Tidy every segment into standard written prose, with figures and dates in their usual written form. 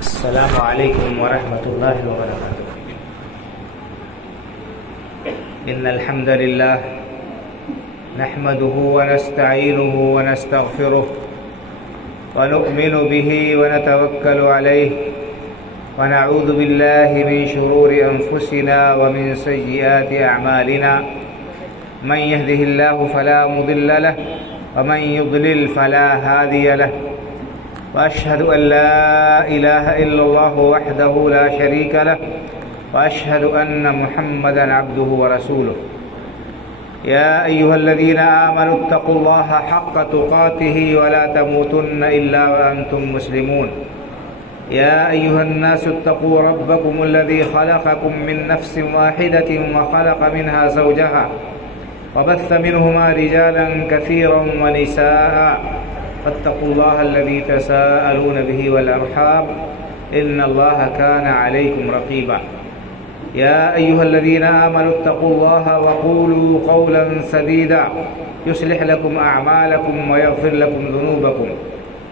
السلام علیکم ورحمۃ اللہ وبرکاتہ۔ ان الحمد للہ نحمده ونستعینه ونستغفره ونؤمن به ونتوکل علیہ ونعوذ باللہ من شرور انفسنا ومن سیئات اعمالنا من يهده الله فلا مضل له ومن يضلل فلا هادي له وأشهد أن لا إله إلا الله وحده لا شريك له وأشهد أن محمدا عبده ورسوله يا أيها الذين آمنوا اتقوا الله حق تقاته ولا تموتن إلا وأنتم مسلمون يا أيها الناس اتقوا ربكم الذي خلقكم من نفس واحدة وخلق منها زوجها وبث منهما رجالا كثيرا ونساء فاتقوا الله الذي تساءلون به والأرحام إن الله كان عليكم رقيبا يا أيها الذين آمنوا اتقوا الله وقولوا قولا سديدا يصلح لكم أعمالكم ويغفر لكم ذنوبكم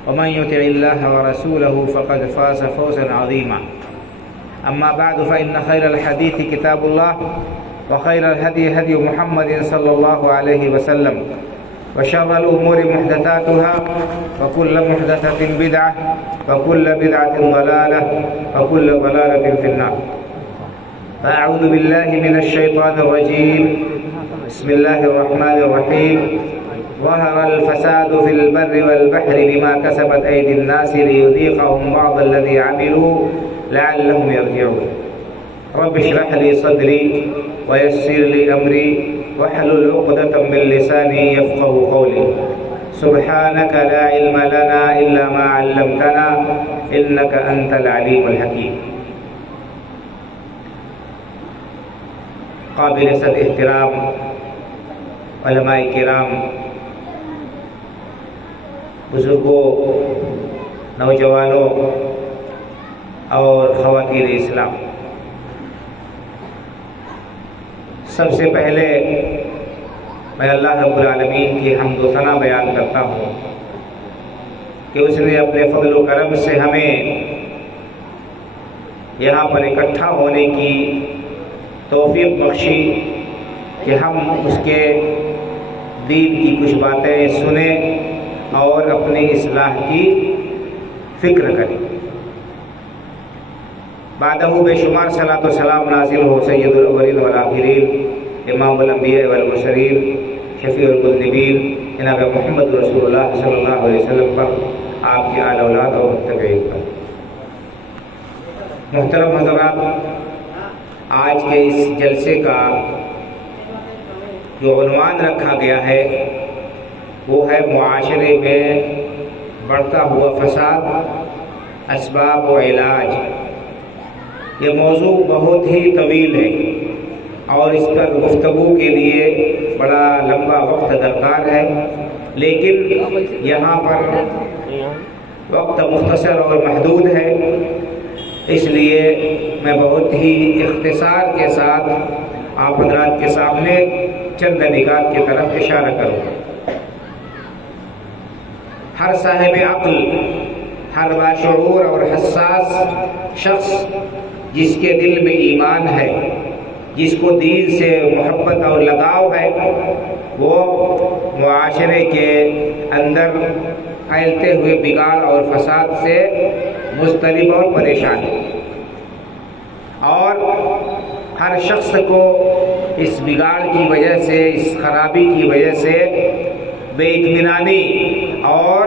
ومن يطع الله ورسوله فقد فاز فوزا عظيما أما بعد فإن خير الحديث كتاب الله وخير الهدي هدي محمد صلى الله عليه وسلم وشر الأمور محدثاتها وكل محدثة بدعة وكل بدعة ضلالة وكل ضلالة في النار فأعوذ بالله من الشيطان الرجيم بسم الله الرحمن الرحيم ظهر الفساد في البر والبحر بما كسبت أيدي الناس ليذيقهم بعض الذي عملوا لعلهم يرجعون رب اشرح لي صدري ويسر لي أمري واحلل عقدة من لساني يفقهوا قولي سبحانك لا علم لنا إلا ما علمتنا إنك أنت العليم الحكيم۔ قابل صد احترام علماء کرام، بزرگوں، نوجوانوں اور خواتین اسلام، سب سے پہلے میں اللہ رب العالمین کی حمد و ثنا بیان کرتا ہوں کہ اس نے اپنے فضل و کرم سے ہمیں یہاں پر اکٹھا ہونے کی توفیق بخشی کہ ہم اس کے دین کی کچھ باتیں سنیں اور اپنی اصلاح کی فکر کریں۔ بعدہ بے شمار صلاۃ و سلام نازل ہو سید الاولین والآخرین، امام الانبیاء والمرسلین، شفیع المذنبین جناب محمد رسول اللہ صلی اللہ علیہ وسلم پر، آپ کی آل اولاد اور متبعین پر۔ محترم حضرات، آج کے اس جلسے کا جو عنوان رکھا گیا ہے وہ ہے معاشرے میں بڑھتا ہوا فساد، اسباب و علاج۔ یہ موضوع بہت ہی طویل ہے اور اس پر گفتگو کے لیے بڑا لمبا وقت درکار ہے، لیکن یہاں پر وقت مختصر اور محدود ہے، اس لیے میں بہت ہی اختصار کے ساتھ آپ حضرات کے سامنے چند نکات کی طرف اشارہ کروں گا۔ ہر صاحب عقل، ہر باشعور اور حساس شخص جس کے دل میں ایمان ہے، جس کو دین سے محبت اور لگاؤ ہے، وہ معاشرے کے اندر پھیلتے ہوئے بگاڑ اور فساد سے مضطرب اور پریشان ہے، اور ہر شخص کو اس بگاڑ کی وجہ سے، اس خرابی کی وجہ سے بے اطمینانی اور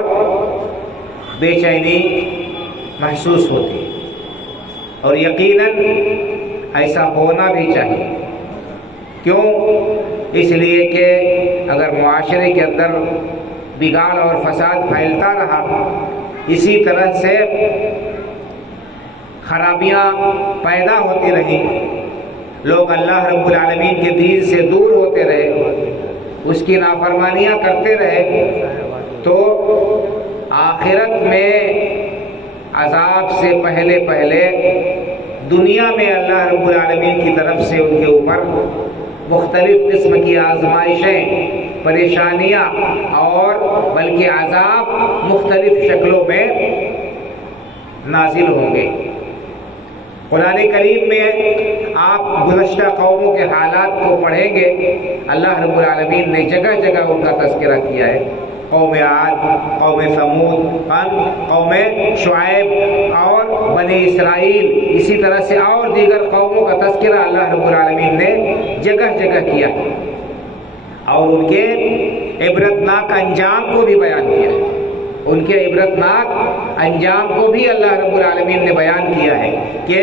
بے چینی محسوس ہوتی ہے، اور یقیناً ایسا ہونا بھی چاہیے۔ کیوں؟ اس لیے کہ اگر معاشرے کے اندر بگاڑ اور فساد پھیلتا رہا، اسی طرح سے خرابیاں پیدا ہوتی رہیں، لوگ اللہ رب العالمین کے دین سے دور ہوتے رہے، اس کی نافرمانیاں کرتے رہے، تو آخرت میں عذاب سے پہلے دنیا میں اللہ رب العالمین کی طرف سے ان کے اوپر مختلف قسم کی آزمائشیں، نازل ہوں گے۔ قرآن کریم میں آپ گزشتہ قوموں کے حالات کو پڑھیں گے، اللہ رب العالمین نے جگہ جگہ ان کا تذکرہ کیا ہے۔ قوم عاد، قوم ثمود، قوم شعیب اور بنی اسرائیل، اسی طرح سے اور دیگر قوموں کا تذکرہ اللہ رب العالمین نے جگہ جگہ کیا اور ان کے عبرتناک انجام کو بھی بیان کیا ہے۔ ان کے عبرتناک انجام کو بھی اللہ رب العالمین نے بیان کیا ہے کہ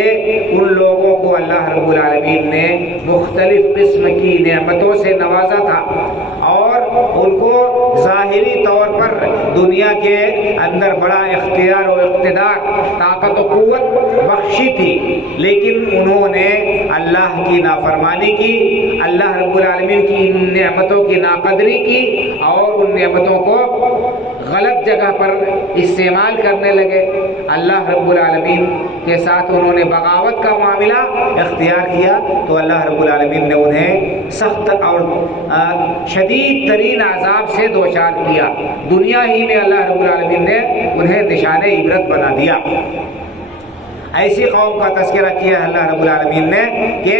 ان لوگوں کو اللہ رب العالمین نے مختلف قسم کی نعمتوں سے نوازا تھا اور ان کو ظاہری طور پر دنیا کے اندر بڑا اختیار و اقتدار، طاقت و قوت بخشی تھی، لیکن انہوں نے اللہ کی نافرمانی کی، اللہ رب العالمین کی ان نعمتوں کی ناقدری کی اور ان نعمتوں کو غلط جگہ پر استعمال کرنے لگے۔ اللہ رب العالمین کے ساتھ انہوں نے بغاوت کا معاملہ اختیار کیا تو اللہ رب العالمین نے انہیں سخت اور شدید ترین عذاب سے دوچار کیا۔ دنیا ہی میں اللہ رب العالمین نے انہیں نشان عبرت بنا دیا۔ ایسی قوم کا تذکرہ کیا اللہ رب العالمین نے کہ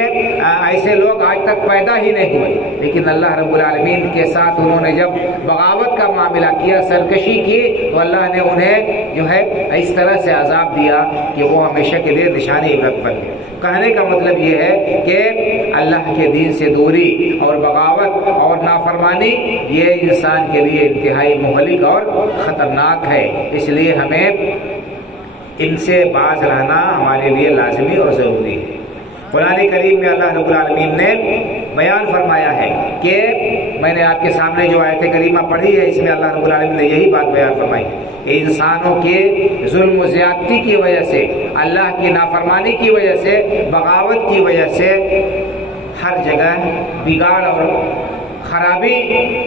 ایسے لوگ آج تک پیدا ہی نہیں ہوئے، لیکن اللہ رب العالمین کے ساتھ انہوں نے جب بغاوت کا معاملہ کیا، سرکشی کی، تو اللہ نے انہیں جو ہے اس طرح سے عذاب دیا کہ وہ ہمیشہ کے لیے نشان عبرت بن گئے۔ کہنے کا مطلب یہ ہے کہ اللہ کے دین سے دوری اور بغاوت اور نافرمانی یہ انسان کے لیے انتہائی مہلک اور خطرناک ہے، اس لیے ہمیں ان سے باز رہنا ہمارے لیے لازمی اور ضروری ہے۔ قرآن کریم میں اللہ رب العالمین نے بیان فرمایا ہے کہ میں نے آپ کے سامنے جو آیت کریمہ پڑھی ہے، اس میں اللہ رب العالمین نے یہی بات بیان فرمائی ہے، انسانوں کے ظلم و زیادتی کی وجہ سے، اللہ کی نافرمانی کی وجہ سے، بغاوت کی وجہ سے ہر جگہ بگاڑ اور خرابی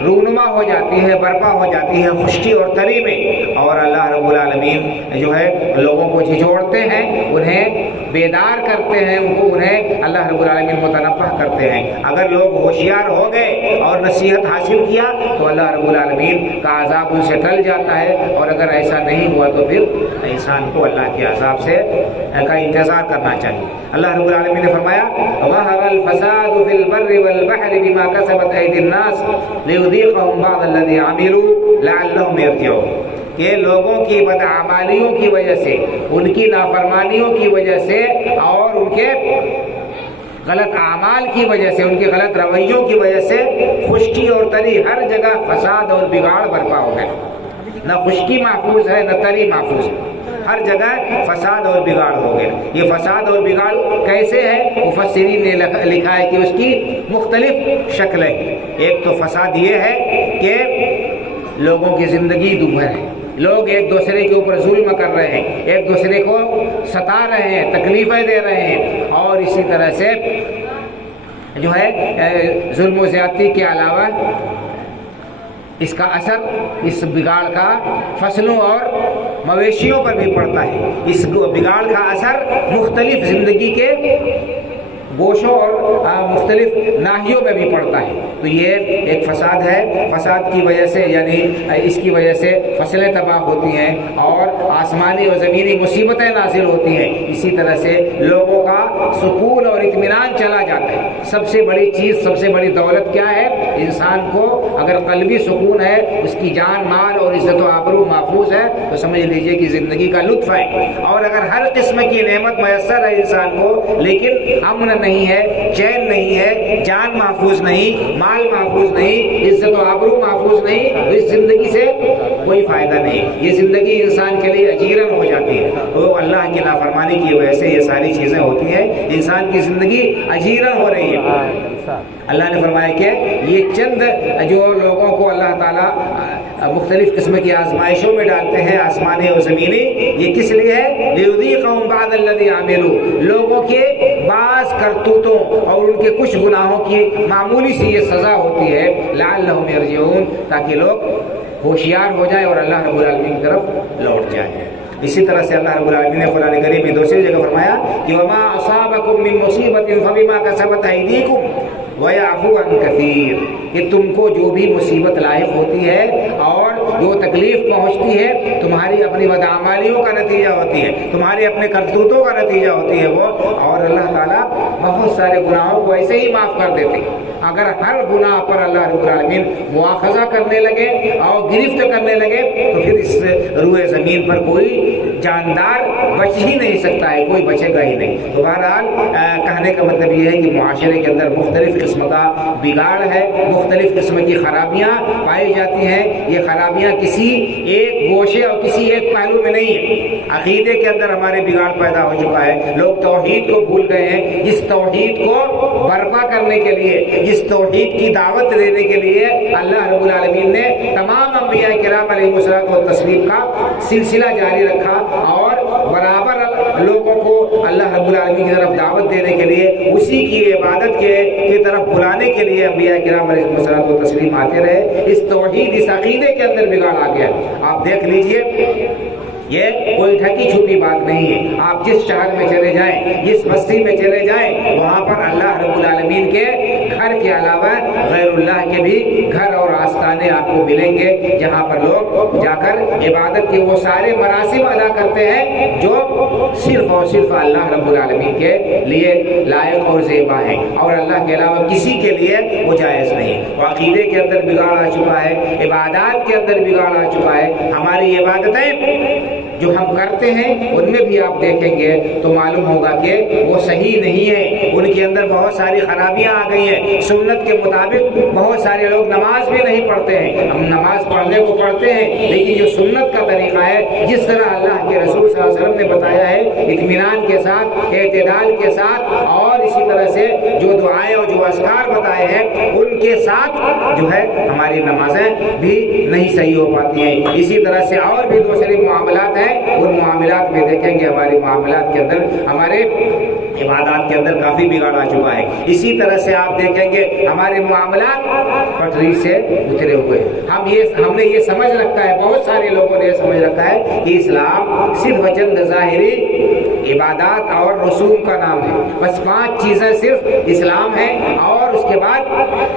رونما ہو جاتی ہے، برپا ہو جاتی ہے خشکی اور تری میں، اور اللہ رب العالمین جو ہے لوگوں کو جھنجھوڑتے ہیں، انہیں بیدار کرتے ہیں، انہیں اللہ رب العالمین متنبہ کرتے ہیں۔ اگر لوگ ہوشیار ہو گئے اور نصیحت حاصل کیا تو اللہ رب العالمین کا عذاب ان سے ٹل جاتا ہے، اور اگر ایسا نہیں ہوا تو پھر انسان کو اللہ کے عذاب سے کا انتظار کرنا چاہیے۔ اللہ رب العالمین نے فرمایا ظہر الفساد فی البر والبحر بما کسبت ایدی الناس لیذیقہم بعض الذی عملوا لعلہم یرجعون، کہ لوگوں کی بدعمالیوں کی وجہ سے، ان کی نافرمانیوں کی وجہ سے اور ان کے غلط اعمال کی وجہ سے، ان کے غلط رویوں کی وجہ سے خشکی اور تری ہر جگہ فساد اور بگاڑ برپا ہو گئے۔ نہ خشکی محفوظ ہے نہ تری محفوظ ہے، ہر جگہ فساد اور بگاڑ ہو گیا۔ یہ فساد اور بگاڑ کیسے ہے؟ مفسرین نے لکھا ہے کہ اس کی مختلف شکلیں۔ ایک تو فساد یہ ہے کہ لوگوں کی زندگی دوبھر ہے، لوگ ایک دوسرے کے اوپر ظلم کر رہے ہیں، ایک دوسرے کو ستا رہے ہیں، تکلیفیں دے رہے ہیں، اور اسی طرح سے جو ہے ظلم و زیادتی کے علاوہ اس کا اثر، اس بگاڑ کا فصلوں اور مویشیوں پر بھی پڑتا ہے۔ اس بگاڑ کا اثر مختلف زندگی کے گوشوں اور مختلف ناحیوں میں بھی پڑتا ہے۔ تو یہ ایک فساد ہے، فساد کی وجہ سے یعنی اس کی وجہ سے فصلیں تباہ ہوتی ہیں اور آسمانی اور زمینی مصیبتیں نازل ہوتی ہیں، اسی طرح سے لوگوں کا سکون اور اطمینان چلا جاتا ہے۔ سب سے بڑی چیز، سب سے بڑی دولت کیا ہے؟ انسان کو اگر قلبی سکون ہے، اس کی جان مال اور عزت و آبرو محفوظ ہے، تو سمجھ لیجئے کہ زندگی کا لطف ہے۔ اور اگر ہر قسم کی نعمت میسر ہے انسان کو، لیکن امن نہیں ہے، چین نہیں ہے، جان محفوظ نہیں، مال محفوظ نہیں، عزت و آبرو محفوظ نہیں، تو اس زندگی سے کوئی فائدہ نہیں۔ یہ زندگی انسان کے لیے اجیرن ہو جاتی ہے، تو اللہ کی نافرمانی کی وجہ سے یہ ساری چیزیں ہوتی ہیں، انسان کی زندگی اجیرن ہو رہی ہے۔ اللہ نے فرمایا کہ یہ چند جو لوگوں کو اللہ تعالیٰ مختلف قسم کی آزمائشوں میں ڈالتے ہیں، آسمانی اور زمینی، یہ کس لیے ہے؟ لیذیقہم بعض الذی عملوا، لوگوں کے بعض کرتوتوں اور ان کے کچھ گناہوں کی معمولی سی یہ سزا ہوتی ہے، لعلہم یرجعون، تاکہ لوگ ہوشیار ہو جائیں اور اللہ رب العالمین کی طرف لوٹ جائیں۔ اسی طرح سے اللہ رب العالمین نے قرآن کریم میں دوسری جگہ فرمایا کہ وما اصابکم من مصیبت فبما کسبت ایدیکم ویعفو عن کثیر، کہ تم کو جو بھی مصیبت لاحق ہوتی ہے اور جو تکلیف پہنچتی ہے تمہاری اپنی بدعمالیوں کا نتیجہ ہوتی ہے، تمہارے اپنے کرتوتوں کا نتیجہ ہوتی ہے وہ، اور اللہ تعالیٰ بہت سارے گناہوں کو ایسے ہی معاف کر دیتے ہیں۔ اگر ہر گناہ پر اللہ رب العالمین مواخذہ کرنے لگے اور گرفت کرنے لگے تو پھر اس روئے زمین پر کوئی جاندار بچ ہی نہیں سکتا ہے، کوئی بچے گا ہی نہیں۔ تو بہرحال کہنے کا مطلب یہ ہے کہ معاشرے کے اندر مختلف قسم کا بگاڑ ہے، مختلف قسم کی خرابیاں پائی جاتی ہیں۔ یہ خرابیاں کسی ایک گوشے اور کسی ایک پہلو میں نہیں ہے۔ عقیدے کے اندر ہمارے بگاڑ پیدا ہو چکا ہے، لوگ توحید کو بھول گئے ہیں۔ جس توحید کو برپا کرنے کے لیے، جس توحید کی دعوت دینے کے لیے اللہ رب العالمین نے تمام انبیاء کرام علیہ الصلوۃ والتسلیم کا سلسلہ جاری رکھا اور برابر لوگوں کو اللہ رب العالمین کی طرف دعوت دینے کے لیے، اسی کی عبادت کی طرف بلانے کے لیے انبیاء کرام علیہ الصلوۃ والتسلیم آتے رہے۔ اس توحید، اس عقیدے کے اندر بگاڑ آ گیا۔ آپ دیکھ لیجئے، یہ کوئی ڈھکی چھپی بات نہیں ہے۔ آپ جس شہر میں چلے جائیں، جس بستی میں چلے جائیں، وہاں پر اللہ رب العالمین کے گھر کے علاوہ غیر اللہ کے بھی گھر اور آستانے آپ کو ملیں گے، جہاں پر لوگ جا کر عبادت کے وہ سارے مراسم ادا کرتے ہیں جو صرف اور صرف اللہ رب العالمین کے لیے لائق اور زیبا ہیں، اور اللہ کے علاوہ کسی کے لیے وہ جائز نہیں۔ وہ عقیدے کے اندر بگاڑ آ چکا ہے، عبادات کے اندر بگاڑ آ چکا ہے۔ ہماری عبادتیں جو ہم کرتے ہیں ان میں بھی آپ دیکھیں گے تو معلوم ہوگا کہ وہ صحیح نہیں ہے، ان کے اندر بہت ساری خرابیاں آ گئی ہیں۔ سنت کے مطابق بہت سارے لوگ نماز بھی نہیں پڑھتے ہیں، ہم نماز پڑھنے کو پڑھتے ہیں، لیکن جو سنت کا طریقہ ہے، جس طرح اللہ کے رسول صلی اللہ علیہ وسلم نے بتایا ہے، اطمینان کے ساتھ، اعتدال کے ساتھ، اور اسی طرح سے جو دعائیں اور جو اذکار بتائے ہیں ان کے ساتھ جو ہے ہماری نمازیں بھی نہیں صحیح ہو پاتی ہیں۔ اسی طرح سے اور بھی دوسرے معاملات ہیں، ان معاملات میں دیکھیں گے ہمارے معاملات کے اندر، ہمارے عبادات کے اندر کافی بگاڑ آ چکا ہے۔ اسی طرح سے آپ دیکھیں گے ہمارے معاملات پٹری سے اترے ہوئے۔ ہم نے یہ سمجھ رکھا ہے، بہت سارے لوگوں نے یہ سمجھ رکھا ہے کہ اسلام صرف چند ظاہری عبادات اور رسوم کا نام ہے، بس 5 چیزیں صرف اسلام ہے اور اس کے بعد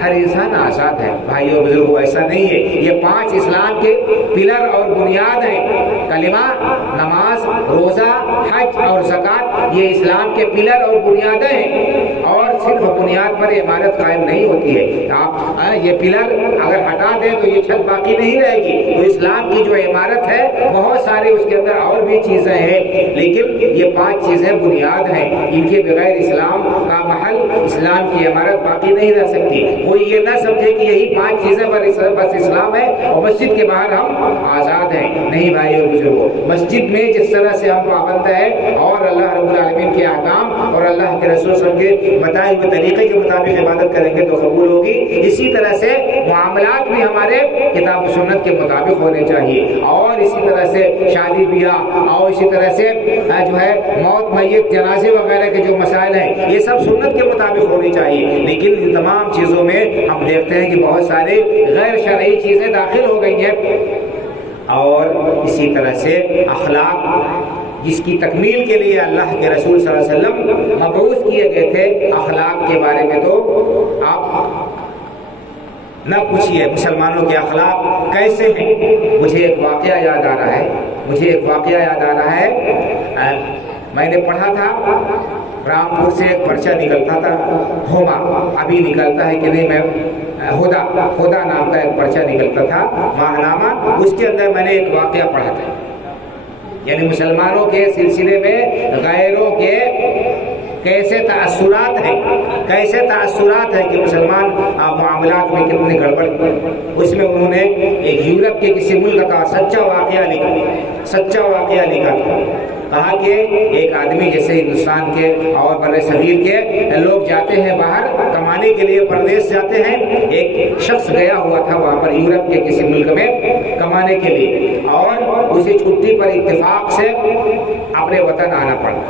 ہر انسان آزاد ہے۔ بھائیو بزرگوں، ایسا نہیں ہے۔ یہ 5 اسلام کے پلر اور بنیاد ہیں، کلمہ، نماز، روزہ، حج اور زکوٰۃ، یہ اسلام کے پلر اور بنیادیں ہیں، اور صرف بنیاد پر عمارت قائم نہیں ہوتی ہے۔ آپ یہ پلر اگر ہٹا دیں تو یہ چھت باقی نہیں رہے گی۔ تو اسلام کی جو عمارت ہے بہت سارے اس کے اندر اور بھی چیزیں ہیں، لیکن یہ 5 چیزیں بنیاد ہیں، ان کے بغیر اسلام کا محل، اسلام کی عمارت باقی نہیں رہ سکتی۔ کوئی یہ نہ سمجھے کہ یہی 5 چیزیں بس اسلام ہے اور مسجد کے باہر ہم آزاد ہیں۔ نہیں بھائی اور بزرگوں، مسجد میں جس طرح سے ہم پابند ہیں اور اللہ رب العالمین کے احکام اور اللہ کے رسول صلی اللہ علیہ وسلم کے بتائے ہوئے طریقے کے مطابق عبادت کریں گے تو قبول ہوگی۔ اسی طرح سے معاملات بھی ہمارے کتاب و سنت کے مطابق ہونے چاہیے، اور اسی طرح سے شادی بیاہ اور اسی طرح سے جو ہے موت، میت، جنازے وغیرہ کے جو مسائل ہیں یہ سب سنت کے مطابق ہونی چاہیے۔ لیکن ان تمام چیزوں میں ہم دیکھتے ہیں کہ بہت سارے غیر شرعی چیزیں داخل ہو گئی ہیں، اور اسی طرح سے اخلاق جس کی تکمیل کے لیے اللہ کے رسول صلی اللہ علیہ وسلم مبعوث کیے گئے تھے، اخلاق کے بارے میں تو آپ نہ پوچھیے مسلمانوں کے اخلاق کیسے ہیں۔ مجھے ایک واقعہ یاد آ رہا ہے، میں نے پڑھا تھا رامپور سے ایک پرچہ نکلتا تھا، ہوما، ابھی نکلتا ہے کہ نہیں، میں خدا نام کا ایک پرچہ نکلتا تھا، ماہنامہ، اس کے اندر میں نے ایک واقعہ پڑھا تھا، یعنی مسلمانوں کے سلسلے میں غیروں کے کیسے تاثرات ہیں کہ مسلمان معاملات میں کتنے گڑبڑ۔ اس میں انہوں نے ایک یورپ کے کسی ملک کا سچا واقعہ لکھا تھا۔ کہا کہ ایک آدمی جیسے ہندوستان کے اور بر صغیر کے لوگ جاتے ہیں باہر کمانے کے لیے، پردیس جاتے ہیں، ایک شخص گیا ہوا تھا وہاں پر یورپ کے کسی ملک میں کمانے کے لیے، اور اسے چھٹی پر اتفاق سے اپنے وطن آنا پڑا۔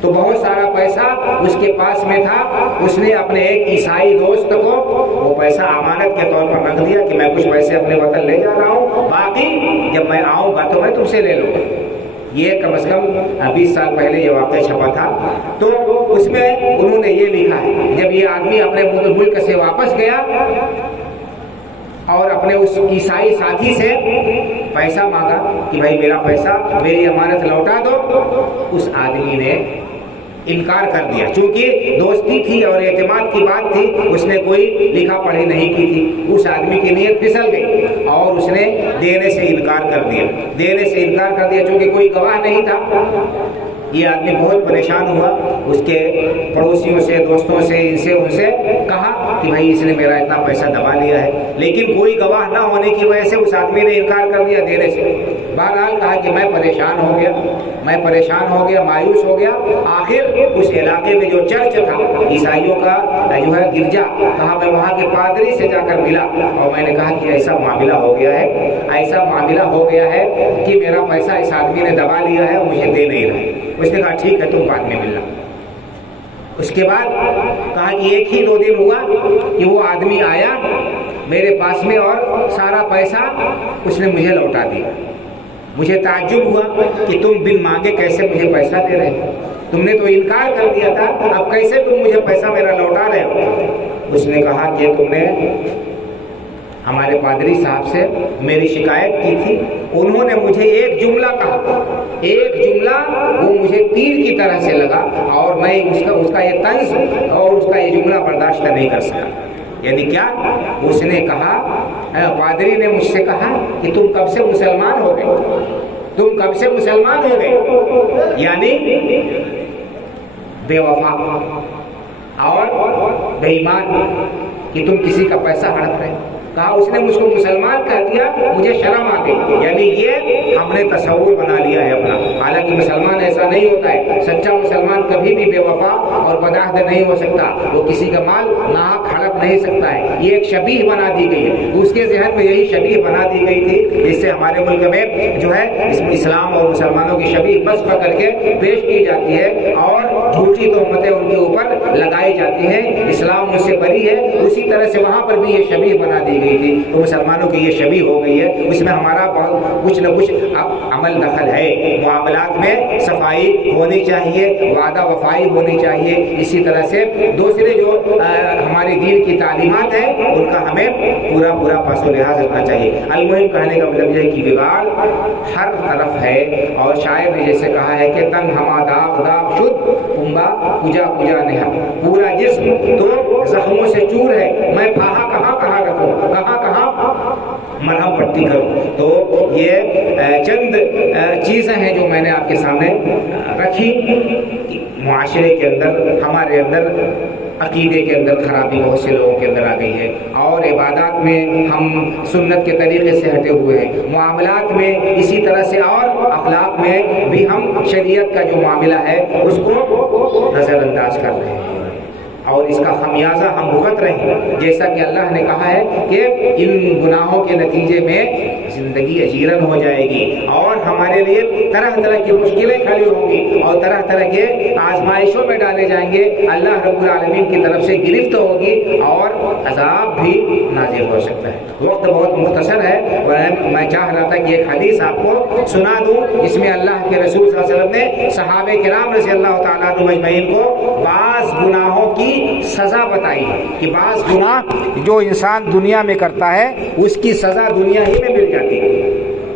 تو بہت سارا پیسہ اس کے پاس میں تھا، اس نے اپنے ایک عیسائی دوست کو وہ پیسہ امانت کے طور پر رکھ دیا کہ میں کچھ پیسے اپنے وطن لے جا رہا ہوں، باقی جب میں آؤں گا تو میں تم سے لے لوں گا۔ یہ کم از کم 20 سال پہلے یہ واقعہ چھپا تھا۔ تو اس میں انہوں نے یہ لکھا ہے، جب یہ آدمی اپنے ملک سے واپس گیا اور اپنے اس عیسائی ساتھی سے پیسہ مانگا کہ بھائی میرا پیسہ، میری امانت لوٹا دو. اس آدمی نے انکار کر دیا. چونکہ دوستی تھی اور اعتماد کی بات تھی، اس نے کوئی لکھا پڑھی نہیں کی تھی. اس آدمی کی نیت پھسل گئی اور اس نے دینے سے انکار کر دیا. چونکہ کوئی گواہ نہیں تھا. یہ آدمی بہت پریشان ہوا. اس کے پڑوسیوں سے، دوستوں سے، ان سے کہا کہ بھائی اس نے میرا اتنا پیسہ دبا لیا ہے. لیکن کوئی گواہ نہ ہونے کی وجہ سے اس آدمی نے انکار کر دیا دینے سے. بہرحال کہا کہ میں پریشان ہو گیا، مایوس ہو گیا. آخر اس علاقے میں جو چرچ تھا عیسائیوں کا جو ہے گرجا، کہا میں وہاں کے پادری سے جا کر ملا اور میں نے کہا کہ ایسا معاملہ ہو گیا ہے کہ میرا پیسہ اس آدمی نے دبا لیا ہے اور مجھے دے نہیں رہا. اس نے کہا ٹھیک ہے تم بعد میں ملنا. اس کے بعد کہا کہ 1-2 دن ہوا کہ وہ آدمی آیا میرے پاس میں اور سارا پیسہ اس نے مجھے لوٹا دیا. مجھے تعجب ہوا کہ تم بن مانگے کیسے مجھے پیسہ دے رہے ہو؟ تم نے تو انکار کر دیا تھا، اب کیسے تم مجھے پیسہ میرا لوٹا رہے ہو؟ اس نے کہا کہ تم نے ہمارے پادری صاحب سے میری شکایت کی تھی، انہوں نے مجھے ایک جملہ کہا، وہ مجھے تیر کی طرح سے لگا اور میں اس کا یہ طنز اور اس کا یہ جملہ برداشت نہیں کر سکا. یعنی کیا؟ اس نے کہا، پادری نے مجھ سے کہا کہ تم کب سے مسلمان ہو گئے؟ یعنی بے وفا اور بے ایمان کہ تم کسی کا پیسہ ہڑپ رہے. کہا اس نے مجھ کو مسلمان کہہ دیا، مجھے شرم آ گئی. یعنی یہ ہم نے تصور بنا لیا ہے اپنا. حالانکہ مسلمان ایسا نہیں ہوتا ہے. سچا مسلمان کبھی بھی بے وفا اور بدعہد نہیں ہو سکتا. وہ کسی کا مال ناحق ہڑپ نہیں سکتا ہے. یہ ایک شبیہ بنا دی گئی ہے. اس کے ذہن میں یہی شبیہ بنا دی گئی تھی جس سے ہمارے ملک میں جو ہے اسلام اور مسلمانوں کی شبیہ بس کر کے پیش کی جاتی ہے اور جھوٹی تہمتیں ان کے اوپر لگائی جاتی ہیں. اسلام ان سے بری ہے. اسی طرح سے وہاں پر بھی یہ شبیہ بنا دی گئی تھی. تو مسلمانوں کی یہ شبیہ ہو گئی ہے. اس میں ہمارا بہت کچھ نہ کچھ عمل دخل ہے. معاملات میں صفائی ہونی چاہیے، وعدہ وفائی ہونی چاہیے. اسی طرح سے دوسرے جو ہمارے دین کی تعلیمات ہیں ان کا ہمیں پورا پاس و لحاظ رکھنا چاہیے. المہم کہنے کا مطلب یہ ہے کہ بگاڑ ہر طرف ہے. اور شاعر نے جیسے کہا ہے کہ تن ہما داغ شد کنبا کجا نہا. پورا جسم تو زخموں سے چور ہے، میں کہاں رکھوں، کہاں مرہم پٹی کروں. تو یہ چند چیزیں ہیں جو میں نے آپ کے سامنے رکھی. معاشرے کے اندر، ہمارے اندر عقیدے کے اندر خرابی بہت سے لوگوں کے اندر آ گئی ہے اور عبادات میں ہم سنت کے طریقے سے ہٹے ہوئے ہیں. معاملات میں اسی طرح سے اور اخلاق میں بھی ہم شریعت کا جو معاملہ ہے اس کو نظر انداز کر رہے ہیں اور اس کا خمیازہ ہم بھگت رہے ہیں. جیسا کہ اللہ نے کہا ہے کہ ان گناہوں کے نتیجے میں زندگی اجیرن ہو جائے گی اور ہمارے لیے طرح طرح کی مشکلیں کھڑی ہوں گی اور طرح طرح کے آزمائشوں میں ڈالے جائیں گے. اللہ رب العالمین کی طرف سے گرفت ہوگی اور عذاب بھی نازل ہو سکتا ہے. وقت بہت مختصر ہے اور میں چاہ رہا تھا کہ ایک حدیث آپ کو سنا دوں. اس میں اللہ کے رسول صلی اللہ علیہ وسلم نے صحابہ کرام رضی اللہ تعالیٰ عنہم اجمعین کو بعض گناہوں کی سزا بتائی ہے کہ بعض گناہ جو انسان دنیا میں کرتا ہے اس کی سزا دنیا ہی میں مل جاتی ہے.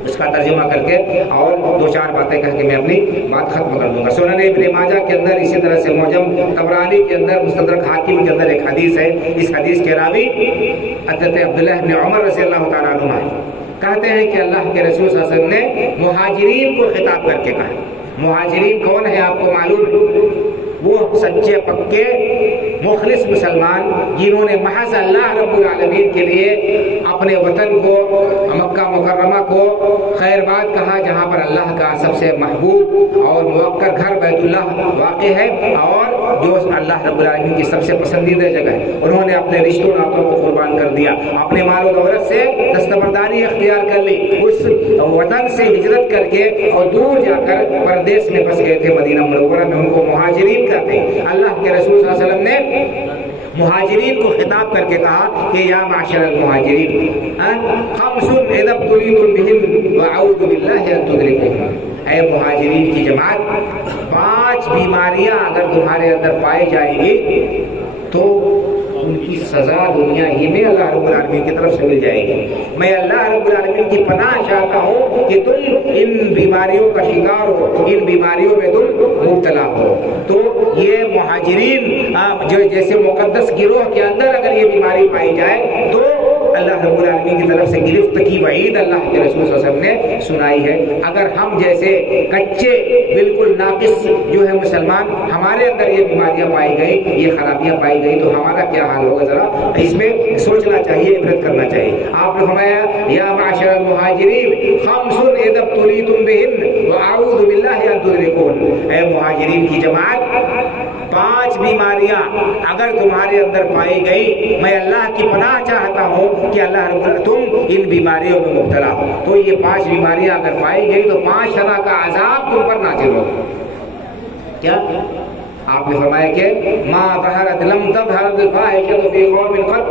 اس کا ترجمہ کر کے اور 2-4 باتیں کہہ کے میں اپنی بات ختم کر دوں گا. سنن ابن ماجہ کے اندر، اسی طرح سے معجم طبرانی کے اندر، مستدرک حاکم کے اندر ایک حدیث ہے. اس حدیث کے راوی حضرت عبداللہ ابن عمر رضی اللہ تعالیٰ عنہ کہتے ہیں کہ اللہ کے رسول صلی اللہ علیہ وسلم نے مہاجرین کو خطاب کر کے کہا. مہاجرین کون ہے آپ کو معلوم ہے؟ وہ سچے پکے مخلص مسلمان جنہوں نے محض اللہ رب العالمین کے لیے اپنے وطن کو، مکہ مکرمہ کو خیر باد کہا جہاں پر اللہ کا سب سے محبوب اور موقر گھر بیت اللہ واقع ہے اور جو اللہ رب العالمین کی سب سے پسندیدہ جگہ ہے. انہوں نے اپنے رشتوں ناتوں کو قربان کر دیا، اپنے مال و دولت سے دستبرداری اختیار کر لی، اس وطن سے ہجرت کر کے اور دور جا کر پردیس میں بس گئے تھے مدینہ منورہ میں. ان کو مہاجرین کہتے ہیں. اللہ کے رسول صلی اللہ علیہ وسلم نے مہاجرین کو خطاب کر کے کہا کہ یا معاشر المہاجرین خمس اذا ابتلیتم بہن واعوذ باللہ ان تدرکوہن. اے مہاجرین کی جماعت 5 بیماریاں اگر تمہارے اندر پائی جائیں گی تو ان کی سزا دنیا ہی میں اللہ رب العالمین کی طرف سے مل جائے گی۔ میں اللہ رب العالمین کی پناہ چاہتا ہوں کہ تم ان بیماریوں کا شکار ہو، ان بیماریوں میں تم مبتلا ہو۔ تو یہ مہاجرین جو جیسے مقدس گروہ کے اندر اگر یہ بیماری پائی جائے تو اللہ رب العالمین کی طرف سے گرفت کی وعید اللہ کے رسول صلی اللہ علیہ وسلم نے سنائی ہے۔ اگر ہم جیسے کچے بالکل ناقص جو ہے مسلمان، ہمارے اندر یہ بیماریاں پائی گئی، یہ خرابیاں پائی گئی تو ہمارا کیا حال ہوگا؟ ذرا اس میں سوچنا چاہیے، عبرت کرنا چاہیے۔ آپ نے فرمایا یا معاشر المہاجرین خمس اذا ابتلیتم بہن واعوذ باللہ ان تدرکون، اے مہاجرین کی جماعت 5 بیماریاں اگر تمہارے اندر پائی گئی، میں اللہ کی پناہ چاہتا ہوں کہ اللہ رب تم ان بیماریوں میں مبتلا ہو۔ تو یہ 5 بیماریاں اگر پائی گئی تو 5 طرح کا عذاب تم پر نازل ہوگا۔ کیا آپ نے فرمایا کہ ما ظہرت لم تظہر الفاحشۃ فی قوم قط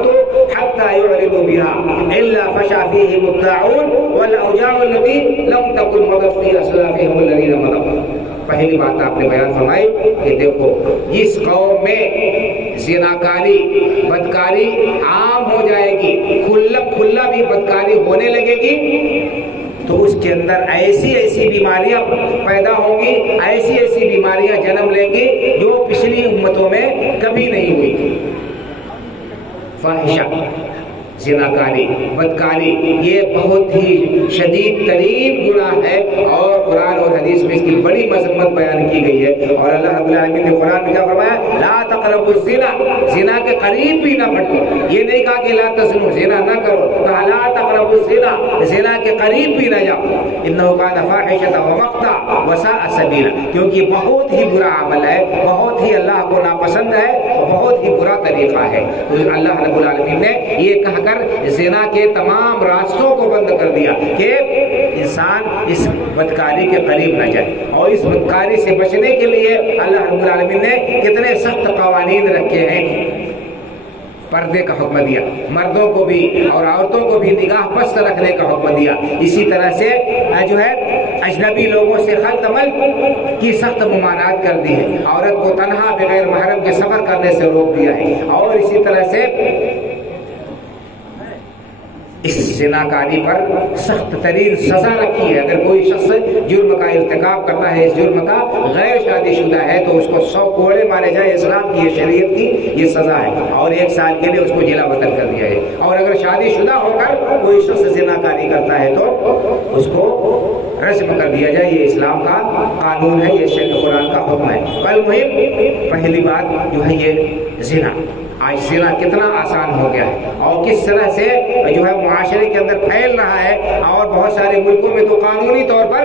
حتى يعرضوا بها الا فشى فيهم الطاعون والاوجاع التي لم تكن مضت في اسلافهم الذين مضوا۔ پہلی بات آپ نے بیان فرمائی کہ دیکھو جس قوم میں زناکاری بدکاری عام ہو جائے گی، کھلا بھی بدکاری ہونے لگے گی، تو اس کے اندر ایسی بیماریاں پیدا ہوں گی، ایسی بیماریاں جنم لیں گی جو پچھلی امتوں میں کبھی نہیں ہوئی تھی۔ فاحشہ، زناکاری، بدکاری یہ بہت ہی شدید ترین گناہ ہے، اور قرآن اور حدیث میں اس کی بڑی مذمت بیان کی گئی ہے۔ اور اللہ رب العالمین نے قرآن میں کیا فرمایا؟ لا تقربوا الزنا، زنا کے قریب بھی نہ بڑھو۔ یہ نہیں کہا کہ لا تزنوا، زنا نہ کرو، کہا لا تقربوا الزنا، زنا کے قریب بھی نہ جاؤ، انہ کان فاحشۃ ومقتا وساء سبیلا، کیونکہ بہت ہی برا عمل ہے، بہت ہی اللہ کو ناپسند ہے، بہت ہی برا طریقہ ہے۔ تو اللہ رب العالمین نے یہ کہا زنا کے تمام راستوں کو بند کر دیا کہ انسان اس بدکاری کے قریب نہ جائے، اور اس بدکاری سے بچنے کے لیے اللہ رب العالمین نے کتنے سخت قوانین رکھے ہیں۔ پردے کا حکم دیا، مردوں کو بھی اور عورتوں کو بھی نگاہ پست رکھنے کا حکم دیا۔ اسی طرح سے جو ہے اجنبی لوگوں سے خلط ملط کی سخت ممانعت کر دی ہے، عورت کو تنہا بغیر محرم کے سفر کرنے سے روک دیا ہے، اور اسی طرح سے اس زناکاری پر سخت ترین سزا رکھی ہے۔ اگر کوئی شخص جرم کا ارتکاب کرتا ہے، اس جرم کا غیر شادی شدہ ہے، تو اس کو 100 کوڑے مارے جائے، اسلام کی یہ شریعت کی یہ سزا ہے، اور 1 سال کے لیے اس کو جیلا وطن کر دیا ہے۔ اور اگر شادی شدہ ہو کر کوئی شخص زناکاری کرتا ہے تو اس کو رجم کر دیا جائے۔ یہ اسلام کا قانون ہے، یہ شریعت قرآن کا حکم ہے۔ المہم پہلی بات جو ہے یہ زنا، آج زنا کتنا آسان ہو گیا ہے، اور کس طرح سے جو ہے معاشرے کے اندر پھیل رہا ہے، اور بہت سارے ملکوں میں تو قانونی طور پر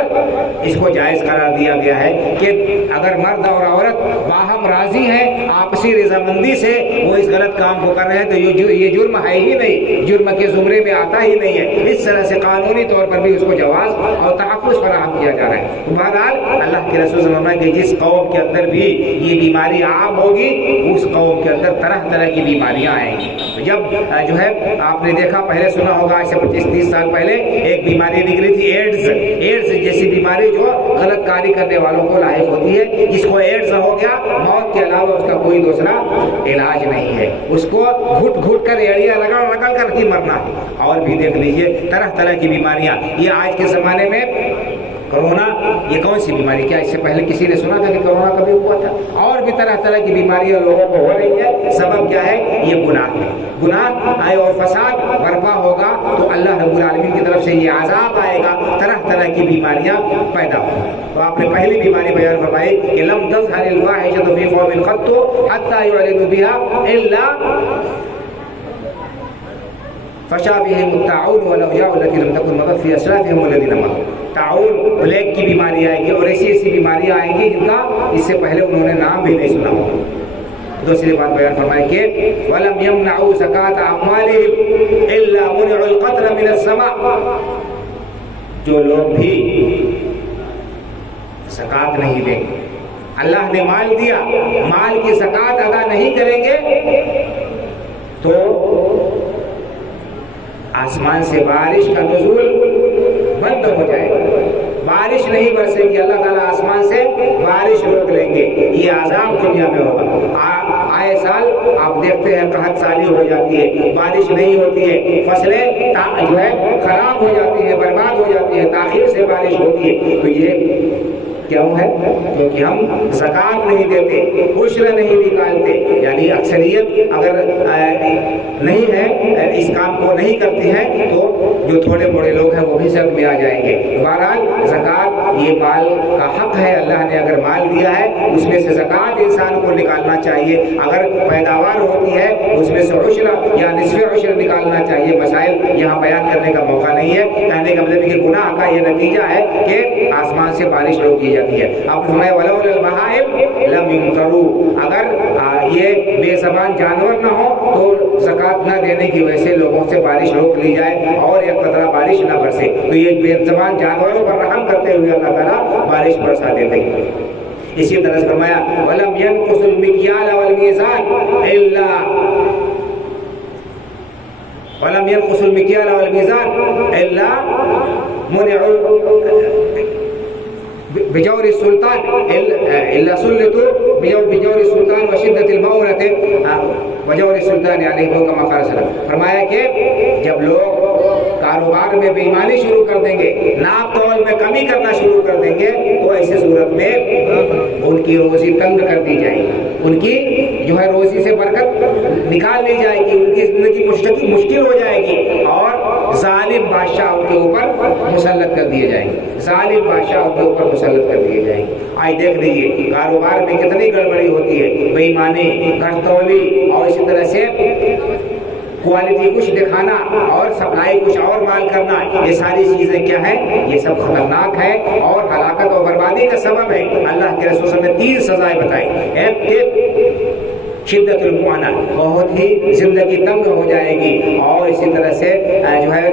اس کو جائز قرار دیا گیا ہے کہ اگر مرد اور عورت باہم راضی ہیں، آپسی رضامندی سے وہ اس غلط کام کو کر رہے ہیں تو یہ جرم ہے ہی نہیں، جرم کے زمرے میں آتا ہی نہیں ہے۔ اس طرح سے قانونی طور پر بھی اس کو جواز اور تحفظ فراہم کیا جا رہا ہے۔ بہرحال اللہ کے رسول صلی اللہ علیہ وسلم کہ جس قوم کے اندر بھی یہ بیماری عام ہوگی، اس قوم کے اندر طرح طرح کی بیماریاں آئیں گی۔ جب جو ہے آپ نے دیکھا، پہلے سنا ہوگا آج سے 25-30 سال پہلے ایک بیماری نکلی تھی، ایڈز جیسی بیماری جو غلط کاری کرنے والوں کو لاحق ہوتی ہے۔ جس کو ایڈز ہو گیا، موت کے علاوہ اس کا کوئی دوسرا علاج نہیں ہے، اس کو گھٹ گھٹ کر ایڑیاں رگڑ کر ہی مرنا ہے۔ اور بھی دیکھ لیجئے طرح طرح کی بیماریاں۔ یہ آج کے زمانے میں کرونا، یہ کون سی بیماری؟ کیا اس سے پہلے کسی نے سنا تھا کہ کرونا کبھی ہوا تھا؟ اور بھی طرح طرح کی بیماریاں لوگوں کو ہو رہی ہے۔ سبب کیا ہے؟ یہ گناہ ہے۔ گناہ آئے اور فساد برپا ہوگا تو اللہ رب العالمین کی طرف سے یہ عذاب آئے گا، طرح طرح کی بیماریاں پیدا ہوں۔ تو آپ نے پہلی بیماری بیان فرمائی کہ لم تظہر الفاحشۃ فی قوم قط حتی یعلنوا بها الا فشا فیہم الطاعون والاوجاع التي لم تكن مضت في اسلافهم الذين مضوا۔ طاعون، پلیگ کی بیماری آئے گی، اور ایسی بیماریاں آئیں گی جن کا اس سے پہلے انہوں نے نام بھی نہیں سنا ہوگا۔ دوسری بات بیان فرمائے کہ وَلَمْ يَمْنَعُوا زَكَاةَ أَمْوَالِهِمْ إِلَّا مُنِعُوا الْقَطْرَ مِنَ السَّمَاءِ۔ جو لوگ بھی زکوٰۃ نہیں دیں گے، اللہ نے مال دیا، مال کی زکوٰۃ ادا نہیں کریں گے تو آسمان سے بارش کا نزول بند ہو جائے گا، بارش نہیں برسے گی، اللہ تعالیٰ آسمان سے بارش روک لیں گے، یہ عذاب دنیا میں ہوگا۔ آئے سال آپ دیکھتے ہیں قحط سالی ہو جاتی ہے، بارش نہیں ہوتی ہے، فصلیں جو ہے خراب ہو جاتی ہے، برباد ہو جاتی ہے، تاخیر سے بارش ہوتی ہے۔ تو یہ کیوں ہے؟ کیونکہ ہم زکوٰۃ نہیں دیتے، عشر نہیں نکالتے، یعنی اکثریت اگر نہیں ہے اس کام کو نہیں کرتی ہے تو جو تھوڑے بڑے لوگ ہیں وہ بھی زد میں آ جائیں گے۔ بہرحال زکوٰۃ یہ مال کا حق ہے، اللہ نے اگر مال دیا ہے اس میں سے زکوٰۃ انسان کو نکالنا چاہیے، اگر پیداوار ہوتی ہے اس میں سے عشر یا نصف عشر نکالنا چاہیے۔ مسائل یہاں بیان کرنے کا موقع نہیں ہے، کہنے کا مطلب کہ گناہ کا یہ نتیجہ ہے کہ آسمان سے بارش روک دی جاتی ہے۔ اب فرمایا وَلَوْلَا الْبَهَائِمُ لَمْ يُمْطَرُوا، اگر یہ بے زبان جانور نہ ہو تو زکوٰۃ نہ دینے کی وجہ سے لوگوں سے بارش روک لی جائے اور ایک قطرہ بارش نہ برسے، تو یہ بے زبان جانوروں پر رحم کرتے ہوئے اللہ تعالیٰ بارش برسا دیتے ہیں۔ اسی طرح سے فرمایا وَلَمْ يَنْقُصُ الْمِكْيَالَ وَالْمِيزَانَ إِلَّا وَلَمْ يَنْقُصُ الْمِكْيَالَ وَالْمِيزَانَ إِلَّا مُنِعُوا بجور السلطان إلا سلطوا بجور السلطان وشدت المؤونة وجور السلطان علیہ وہ کما قال سلام۔ فرمایا کہ جب لوگ کاروبار میں بے ایمانی شروع کر دیں گے، ناپ تول میں کمی کرنا شروع کر دیں گے، تو ایسے صورت میں ان کی روزی تنگ کر دی جائے گی، ان کی جو ہے روزی سے برکت نکال لی جائے گی، ان کی زندگی مشکل ہو جائے گی اور ظالم بادشاہ ان کے اوپر مسلط کر دیے جائیں گے، ظالم بادشاہ ان کے اوپر مسلط کر دیے جائیں گے۔ آج دیکھ لیجیے کاروبار میں کتنی گڑبڑی ہوتی ہے، بے ایمانی، گھٹتولی اور اسی طرح سے کوالٹی کچھ دکھانا اور سپلائی کچھ اور مال کرنا، یہ ساری چیزیں کیا ہیں؟ یہ سب خطرناک ہے اور ہلاکت اور بربادی کا سبب ہے۔ اللہ کے رسول صلی اللہ علیہ وسلم نے 3 سزائیں بتائی، ایک شدت المعانہ، بہت ہی زندگی تنگ ہو جائے گی اور اسی طرح سے جو ہے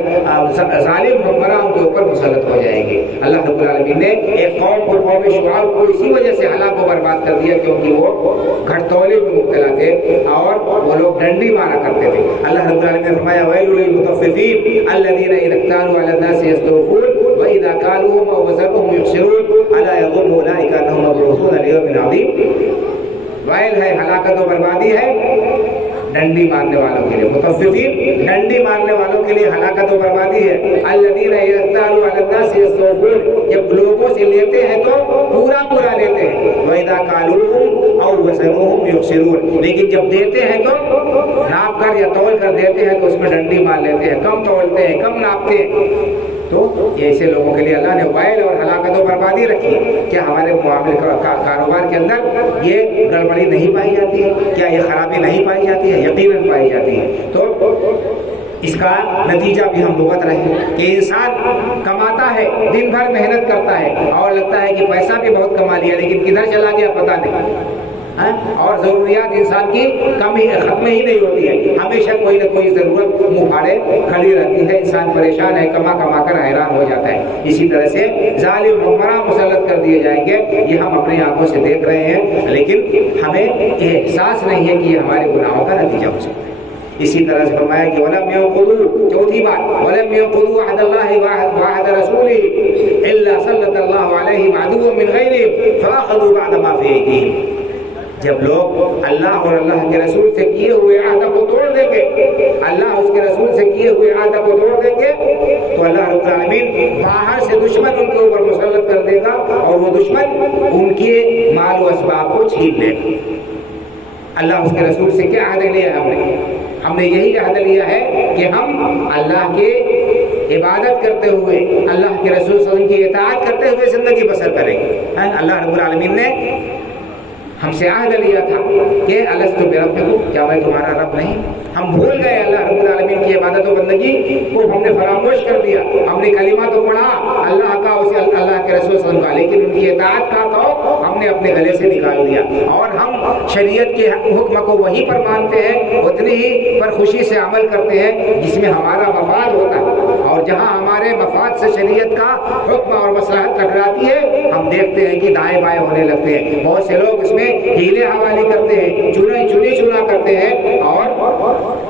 ظالم حکمران کے اوپر مسلط ہو جائے گی۔ اللہ رب العالمین نے ایک قوم کو، قوم شعیب کو اسی وجہ سے ہلاک و برباد کر دیا کیونکہ وہ گھٹتولی میں مبتلا تھے اور وہ لوگ ڈنڈی مارا کرتے تھے۔ اللہ رب العالمین نے فرمایا وَيْلٌ لِّلْمُطَفِّفِينَ الَّذِينَ إِذَا اكْتَالُوا عَلَى النَّاسِ يَسْتَوْفُونَ وَإِذَا كَالُوهُمْ أَوْ وَزَنُوهُمْ يُخْسِرُونَ أَلَا يَظُنُّ أُولَٰئِكَ أَنَّهُمْ مَبْعُوثُونَ لِيَوْمٍ عَظِيمٍ۔ وائل ہے، ہلاکت و بربادی ہے ڈنڈی مارنے والوں کے لیے، مطففین ڈنڈی مارنے والوں کے لیے ہلاکت و بربادی ہے۔ الذین یقتالون علی الناس یستوفون، جب لوگوں سے لیتے ہیں تو پورا پورا لیتے ہیں، وَإِذَا كَالُوهُمْ أَوْ وَزَنُوهُمْ يُخْسِرُونَ، لیکن جب دیتے ہیں تو ناپ کر یا تول کر دیتے ہیں تو اس میں ڈنڈی مار لیتے ہیں، کم تولتے ہیں، کم ناپتے ہیں۔ تو ایسے لوگوں کے لیے اللہ نے وائل اور ہلاکت و بربادی رکھی۔ کیا ہمارے معاملے کاروبار کے اندر یہ گڑبڑی نہیں پائی جاتی ہے؟ کیا یہ خرابی نہیں پائی جاتی ہے؟ یقیناً پائی جاتی ہے۔ تو اس کا نتیجہ بھی ہم بھگت رہے ہیں کہ انسان کماتا ہے، دن بھر محنت کرتا ہے اور لگتا ہے کہ پیسہ بھی بہت کما لیا لیکن کدھر چلا گیا پتہ نہیں، اور ضروریات انسان کی کمی ختم ہی نہیں ہوتی ہے، ہمیشہ کوئی نہ کوئی ضرورت منہ پھاڑے کھڑی رہتی ہے، انسان پریشان ہے، کما کما کر حیران ہو جاتا ہے۔ اسی طرح سے ظالم حکمراں مسلط کر دیے جائیں گے، یہ ہم اپنی آنکھوں سے دیکھ رہے ہیں لیکن ہمیں یہ احساس نہیں ہے کہ یہ ہمارے گناہوں کا نتیجہ ہو سکتا ہے۔ اسی طرح سے فرمایا کہ وَلَمْ يَنقُضُوا، چوتھی بات وَلَمْ يَنقُضُوا عَهْدَ اللَّهِ وَعَهْدَ رَسُولِهِ إِلَّا سَلَّطَ اللَّهُ عَلَيْهِمْ عَدُوًّا مِّنْ غَيْرِهِمْ فَأَخَذُوا بَعْدَ مَا فِي أَيْدِيهِمْ۔ جب لوگ اللہ اور اللہ کے رسول سے کیے ہوئے عہد کو توڑ دیں گے، اللہ اس کے رسول سے کیے ہوئے عہد کو توڑ دیں گے تو اللہ رب العالمین باہر سے دشمن ان کے اوپر مسلط کر دے گا اور وہ دشمن ان کے مال و اسباب کو چھین لے گا۔ اللہ اس کے رسول سے کیا عہد لیا ہے؟ ہم نے یہی عہد لیا ہے کہ ہم اللہ کے عبادت کرتے ہوئے، اللہ کے رسول صلی اللہ علیہ وسلم کی اطاعت کرتے ہوئے زندگی بسر کریں گے۔ اللہ رب العالمین نے ہم سے عہد لیا تھا کہ الستو بربکم، کیا میں تمہارا رب نہیں؟ ہم بھول گئے اللہ رب العالمین کی عبادت و بندگی کو، ہم نے فراموش کر دیا۔ ہم نے کلمہ تو پڑھا اللہ کا، اسے اللہ کے رسول صلی اللہ علیہ وسلم کا، لیکن ان کی اطاعت کا تو ہم نے اپنے گلے سے نکال دیا اور ہم شریعت کے حکم کو وہیں پر مانتے ہیں، اتنی ہی پر خوشی سے عمل کرتے ہیں جس میں ہمارا مفاد ہوتا ہے، اور جہاں ہمارے مفاد سے شریعت کا حکم اور مصلحت ٹکراتی ہے ہم دیکھتے ہیں کہ دائیں بائیں ہونے لگتے ہیں. بہت سے لوگ اس میں ہیلے حوالی کرتے ہیں, چنی چنا کرتے ہیں اور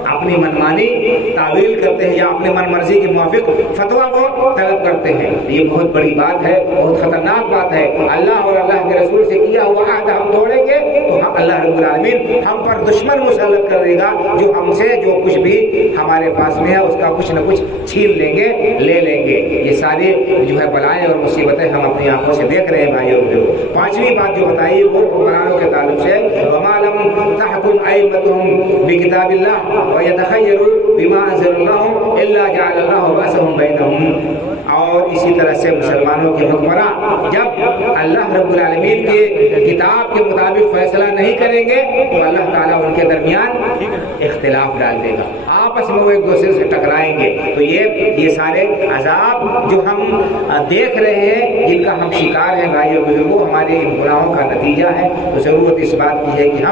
اپنی منمانی تعویل کرتے ہیں یا اپنے من مرضی کے موافق فتویٰ کو طلب کرتے ہیں. یہ بہت بڑی بات ہے, بہت خطرناک بات ہے. اللہ اور اللہ کے رسول سے کیا ہوا عہد ہم توڑیں گے تو اللہ رب العالمین ہم پر دشمن مسلط کر دے گا, جو ہم سے جو کچھ بھی ہمارے پاس میں ہے اس کا کچھ نہ کچھ چھین لیں گے, لے لیں گے. یہ ساری جو ہے بلائیں اور مصیبتیں ہم اپنی آنکھوں سے دیکھ رہے ہیں بھائیوں. پانچویں بات جو بتائی وہ حکمرانوں کے تعلق سے, وما لم تحکم ائمتهم بکتاب اللہ ویتخیروا بما انزل اللہ الا جعل اللہ بأسهم بینہم. اور اسی طرح سے مسلمانوں کے حکمراں جب اللہ رب العالمین کے کتاب کے مطابق فیصلہ نہیں کریں گے تو اللہ تعالیٰ ان کے درمیان اختلاف ڈال دے گا, آپس میں وہ ایک دوسرے سے ٹکرائیں گے. تو یہ سارے عذاب جو ہم دیکھ رہے ہیں, جن کا ہم شکار ہیں بھائیوں بزرگوں, ہمارے ان گناہوں کا نتیجہ ہے. تو ضرورت اس بات کی ہے کہ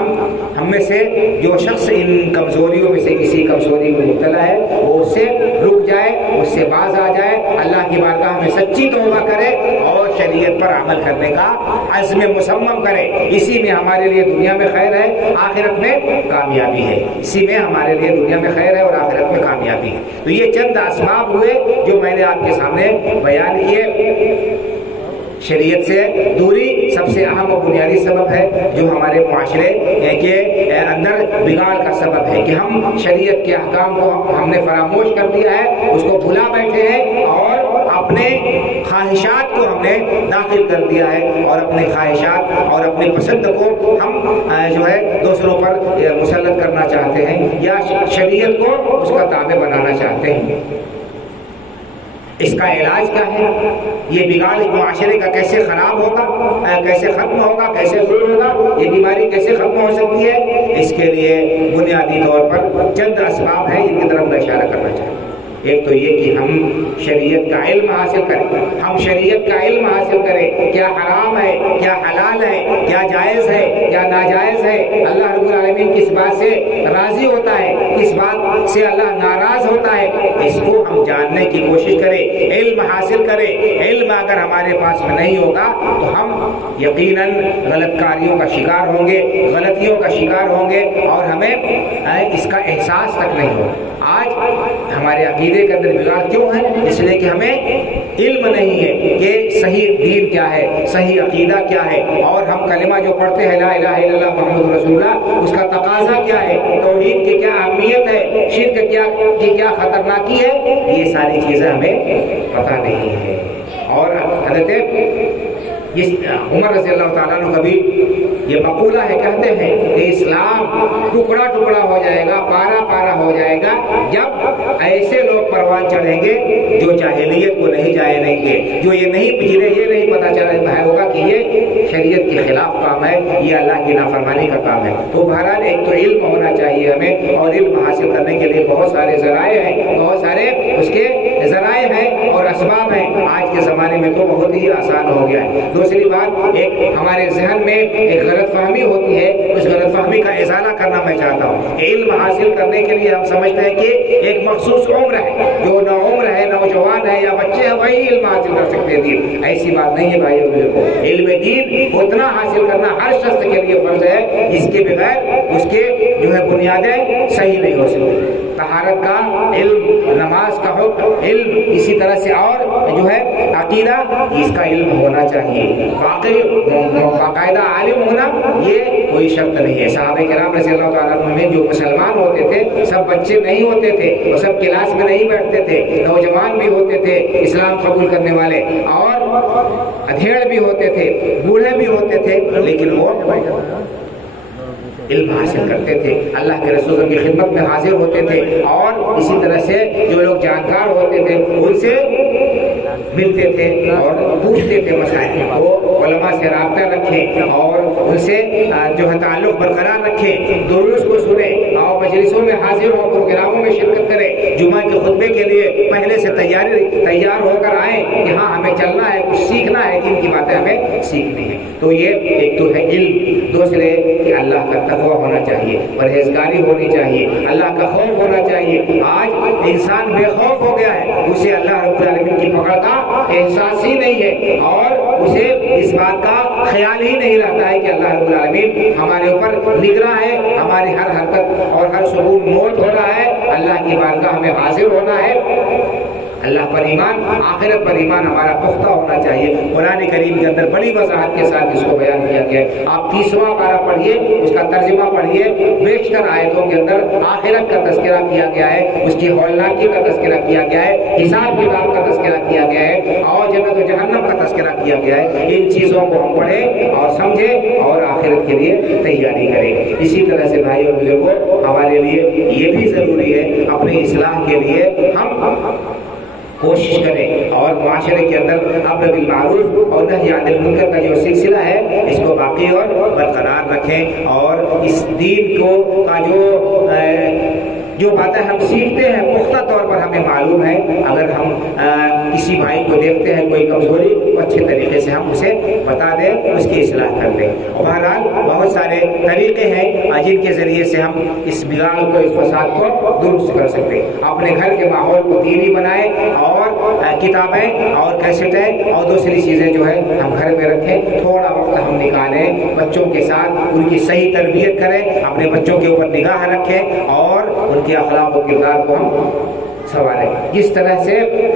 ہم میں سے جو شخص ان کمزوریوں میں سے کسی کمزوری میں مبتلا ہے وہ اس سے رک جائے, اس سے باز آ جائے, اللہ کی بارگاہ میں سچی توبہ کرے اور شریعت پر عمل کرنے کا عزم مصمم کرے. اسی میں ہمارے لیے دنیا میں خیر ہے, آخرت میں کامیابی ہے. اسی میں ہمارے لیے دنیا میں خیر ہے اور آخرت میں کامیابی ہے. تو یہ چند اسباب ہوئے جو میں نے آپ کے سامنے بیان کیے. شریعت سے دوری سب سے اہم و بنیادی سبب ہے جو ہمارے معاشرے کے اندر بگاڑ کا سبب ہے کہ ہم شریعت کے احکام کو ہم نے فراموش کر دیا ہے, اس کو بھلا بیٹھے ہیں اور اپنے خواہشات کو ہم نے داخل کر دیا ہے اور اپنے خواہشات اور اپنی پسند کو ہم جو ہے دوسروں پر مسلط کرنا چاہتے ہیں یا شریعت کو اس کا تابع بنانا چاہتے ہیں. اس کا علاج کیا ہے؟ یہ بگاڑ معاشرے کا کیسے خراب ہوگا, کیسے ختم ہوگا, کیسے دور ہوگا, یہ بیماری کیسے ختم ہو سکتی ہے؟ اس کے لیے بنیادی طور پر چند اسباب ہیں جن کی طرف میں اشارہ کرنا چاہتا ہوں. ایک تو یہ کہ ہم شریعت کا علم حاصل کریں, ہم شریعت کا علم حاصل کریں, کیا حرام ہے, کیا حلال ہے, کیا جائز ہے, کیا ناجائز ہے, اللہ رب العالمین کس بات سے راضی ہوتا ہے, کس بات سے اللہ ناراض ہوتا ہے, اس کو ہم جاننے کی کوشش کریں, علم حاصل کریں. علم اگر ہمارے پاس میں نہیں ہوگا تو ہم یقیناً غلط کاریوں کا شکار ہوں گے, غلطیوں کا شکار ہوں گے اور ہمیں اس کا احساس تک نہیں ہوگا. آج ہمارے عقیدے کے اندر بگاڑ کیوں ہے؟ اس لیے کہ ہمیں علم نہیں ہے کہ صحیح دین کیا ہے, صحیح عقیدہ کیا ہے, اور ہم کلمہ جو پڑھتے ہیں لا الہ الا اللہ محمد رسول اللہ, اس کا تقاضا کیا ہے, توحید کی کیا اہمیت ہے, شرک کی کیا خطرناکی ہے, یہ ساری چیزیں ہمیں پتہ نہیں ہے. اور حضرت عمر رضی اللہ تعالیٰ عنہ کا بھی یہ مقولہ ہے, کہتے ہیں کہ اسلام ٹکڑا ٹکڑا ہو جائے گا, پارا پارا ہو جائے گا جب ایسے لوگ پروان چڑھیں گے جو جاہلیت کو نہیں جائے نہیں گے, جو یہ نہیں جنہیں یہ نہیں پتہ چلا ہوگا کہ یہ شریعت کے خلاف کام ہے, یہ اللہ کی نافرمانی کا کام ہے. تو بہرحال ایک تو علم ہونا چاہیے ہمیں, اور علم حاصل کرنے کے لیے بہت سارے ذرائع ہیں, بہت سارے اس کے ذرائع ہیں اور اسباب ہیں. آج کے زمانے میں تو بہت ہی آسان ہو گیا ہے. دوسری بات, ایک ہمارے ذہن میں ایک غلط فہمی ہوتی ہے, اس غلط فہمی کا ازالہ کرنا میں چاہتا ہوں. علم حاصل کرنے کے لیے ہم سمجھتے ہیں کہ ایک مخصوص عمر ہے, جو نوعمر ہے, نوجوان ہے یا بچے ہیں وہی علم حاصل کر سکتے ہیں دین. ایسی بات نہیں ہے بھائیو. علم دین اتنا حاصل کرنا ہر شخص کے لیے فرض ہے جس کے بغیر اس کے جو ہے بنیادیں صحیح نہیں ہو سکتی. طہارت کا علم, نماز کا حکم علم, اسی طرح سے اور جو ہے عقیدہ, اس کا علم ہونا چاہیے. واقعی باقاعدہ عالم ہونا یہ کوئی شرط نہیں ہے. صحابہ کرام رضی اللہ تعالیٰ عنہ میں جو مسلمان ہوتے تھے سب بچے نہیں ہوتے تھے, وہ سب کلاس میں نہیں بیٹھتے تھے, نوجوان بھی ہوتے تھے اسلام قبول کرنے والے, اور ادھیڑ بھی ہوتے تھے, بوڑھے بھی ہوتے تھے, لیکن وہ علم حاصل کرتے تھے, اللہ کے رسول کی خدمت میں حاضر ہوتے تھے, اور اسی طرح سے جو لوگ جانکار ہوتے تھے ان سے ملتے تھے اور پوچھتے تھے مسائل. وہ علماء سے رابطہ رکھیں اور ان سے جو ہے تعلق برقرار رکھیں, دروس کو سنیں اور مجلسوں میں حاضر ہو, پروگراموں میں شرکت کریں. جمعہ کے خطبے کے لیے پہلے سے تیار ہو کر آئیں کہ ہاں ہمیں چلنا ہے, کچھ سیکھنا ہے, جن کی باتیں ہمیں سیکھنی ہے. تو یہ ایک تو ہے علم. دوسرے کہ اللہ کا تقوی ہونا چاہیے، پرہیزگاری ہونی چاہیے، اللہ کا خوف ہونا چاہیے۔ آج انسان بے خوف ہو گیا ہے، اسے اللہ رب العالمین کی پکڑ کا احساس ہی نہیں ہے، اور اسے اس بات کا خیال ہی نہیں رہتا ہے کہ اللہ رب العالمین ہمارے اوپر نگراں ہے، ہماری ہر حرکت اور ہر سکون نوٹ ہو رہا ہے، اللہ کی بارگاہ ہمیں حاضر ہونا ہے۔ اللہ پر ایمان، آخرت پر ایمان ہمارا پختہ ہونا چاہیے۔ قرآن کریم کے اندر بڑی وضاحت کے ساتھ اس کو بیان کیا گیا ہے۔ آپ 30واں پارہ پڑھیے، اس کا ترجمہ پڑھیے، بیشتر آیتوں کے اندر آخرت کا تذکرہ کیا گیا ہے، اس کی ہولناکی کا تذکرہ کیا گیا ہے، حساب کتاب کا تذکرہ کیا گیا ہے، اور جنت و جہنم کا تذکرہ کیا گیا ہے۔ ان چیزوں کو ہم پڑھیں اور سمجھیں اور آخرت کے لیے تیاری کریں۔ اسی طرح سے بھائی اور بزرگوں، ہمارے لیے یہ بھی ضروری ہے اپنی اصلاح کے لیے ہم کوشش کریں اور معاشرے کے اندر امر بالمعروف اور نہی عن المنکر کا جو سلسلہ ہے اس کو باقی اور برقرار رکھیں، اور اس دین کو کا جو باتیں ہم سیکھتے ہیں پختہ طور پر ہمیں معلوم ہے، اگر ہم کسی بھائی کو دیکھتے ہیں کوئی کمزوری تو اچھے طریقے سے ہم اسے بتا دیں، اس کی اصلاح کر دیں۔ اور بہرحال بہت سارے طریقے ہیں جن کے ذریعے سے ہم اس بگاڑ کو، اس فساد کو درست کر سکتے ہیں۔ اپنے گھر کے ماحول کو دینی بنائیں، اور کتابیں اور کیسٹیں اور دوسری چیزیں جو ہے ہم گھر میں رکھیں، تھوڑا وقت ہم نکالیں بچوں کے ساتھ، ان کی صحیح تربیت کریں، اپنے بچوں کے اوپر نگاہ رکھیں اور ان کے اخلاق و کردار کو ہم سوالیں۔ جس طرح سے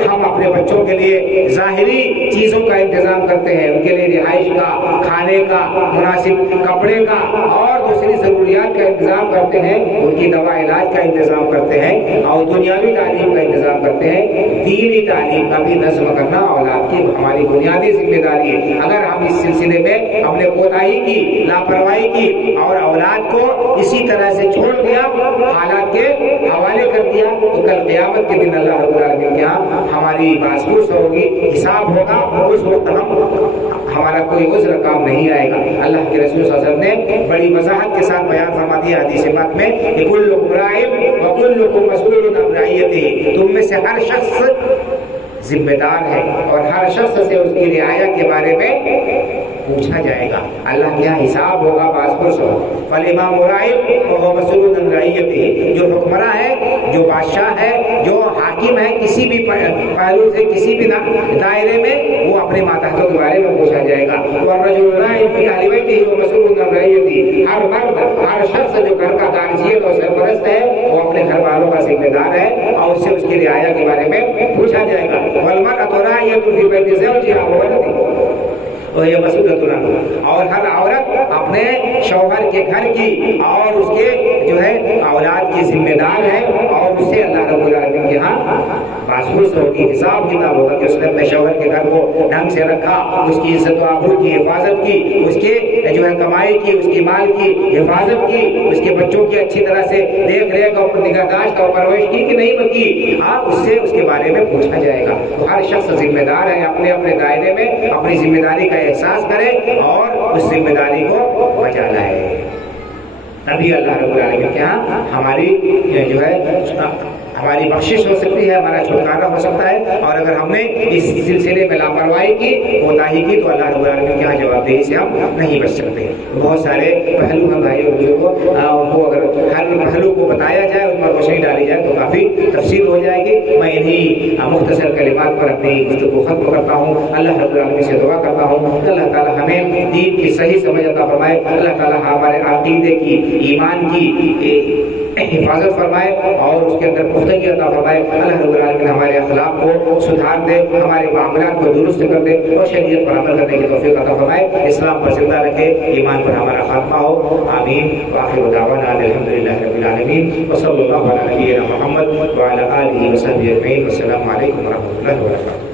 ہم اپنے بچوں کے لیے ظاہری چیزوں کا انتظام کرتے ہیں، ان کے لیے رہائش کا، کھانے کا، مناسب کپڑے کا اور دوسری ضروریات کا انتظام کرتے ہیں، ان کی دوا علاج کا انتظام کرتے ہیں اور دنیاوی تعلیم کا انتظام کرتے ہیں، دینی تعلیم کا بھی نظم کرنا اولاد کی ہماری بنیادی ذمہ داری ہے۔ اگر ہم اس سلسلے میں ہم نے کوتاہی کی، لاپرواہی کی اور اولاد کو اسی طرح سے چھوڑ دیا، حالات کے حوالے کر دیا، تو کل قیامت کے دن اللہ رب العالمین کے ہاں ہماری بازپرس ہوگی، حساب ہوگا، اس وقت ہمارا کوئی عذر کام نہیں آئے گا۔ اللہ کے رسول صلی اللہ علیہ وسلم نے بڑی وضاحت کے ساتھ بیان فرما دیا حدیث پاک میں کہ کلکم راع وکلکم مسئول عن رعیتہ، تم میں سے ہر شخص ذمہ دار ہے اور ہر شخص سے اس کی رعایا کے بارے میں پوچھا جائے گا، اللہ کیا حساب ہوگا، بازپرس ہوگا۔ فالامام راع وهو مسئول عن رعیتہ، جو حکمراں ہے، جو بادشاہ ہے، جو حاکم ہے، کسی بھی پہلو سے کسی بھی دائرے میں، وہ اپنے ماتحتوں کے بارے میں پوچھا جائے گا۔ والرجل راع فی اہل بیتہ وهو مسئول عن رعیتہ، ہر مرد، ہر شخص جو گھر کا دارجیت اور سرپرست ہے، وہ اپنے گھر والوں کا ذمہ دار ہے اور اس سے اس کی رعایا کے بارے میں پوچھا جائے گا۔ والمرأة راعیۃ فی بیت زوجها وولدها، اور یہ مسئولۃ عنہ، اور ہر عورت اپنے شوہر کے گھر کی اور اس کے جو ہے اولاد کی ذمہ دار ہے، اور اس سے اللہ رب العالمین کے ہاں بازپرس ہوگی، حساب کتاب ہوگا کہ اس نے اپنے شوہر کے گھر کو ڈھنگ سے رکھا، اس کی عزت و آبرو کی حفاظت کی، اس کے جو ہے کمائی کی، اس کی مال کی حفاظت کی، اس کے بچوں کی اچھی طرح سے دیکھ ریکھ اور نگہداشت اور پرورش کی کہ نہیں کی، اس سے اس کے بارے میں پوچھا جائے گا۔ تو ہر شخص ذمہ دار ہے، اپنے اپنے دائرے میں اپنی ذمہ داری کا احساس کرے اور اس ذمہ داری کو بجا لائے، تبھی اللہ رب العالمین کے ہاں ہماری جو ہے ہماری بخشش ہو سکتی ہے، ہمارا چھٹکارا ہو سکتا ہے۔ اور اگر ہم نے اس سلسلے میں لاپرواہی کی، کوتاہی کی، تو اللہ رب العالمین کے یہاں جواب دہی سے ہم نہیں بچ سکتے۔ بہت سارے پہلو ہیں بھائی اور بزرگوں، ان کو اگر ہر پہلو کو بتایا جائے، اس پر روشنی ڈالی جائے تو کافی تفصیل ہو جائے گی۔ میں انہی مختصر کلمات پر اپنی گفتگو ختم کرتا ہوں۔ اللہ رب العالمین سے دعا کرتا ہوں اللہ تعالی ہمیں دین کی صحیح سمجھ عطا فرمائے، اللہ تعالی ہمارے عقیدے کی، ایمان کی حفاظت فرمائے اور اس کے اندر پختگی عطا فرمائے۔ اللہ رب العالمین ہمارے اخلاق کو سدھار دے، ہمارے معاملات کو درست کر دے اور شریعت پر عمل کرنے کی توفیق عطا فرمائے، اسلام پر زندہ رکھے، ایمان پر ہمارا خاتمہ ہو، آمین۔ وآخر دعوانا الحمدللہ رب العالمین، وصلی اللہ علی نبینا محمد وعلی آلہ وصحبہ اجمعین، والسلام علیکم ورحمۃ اللہ وبرکاتہ۔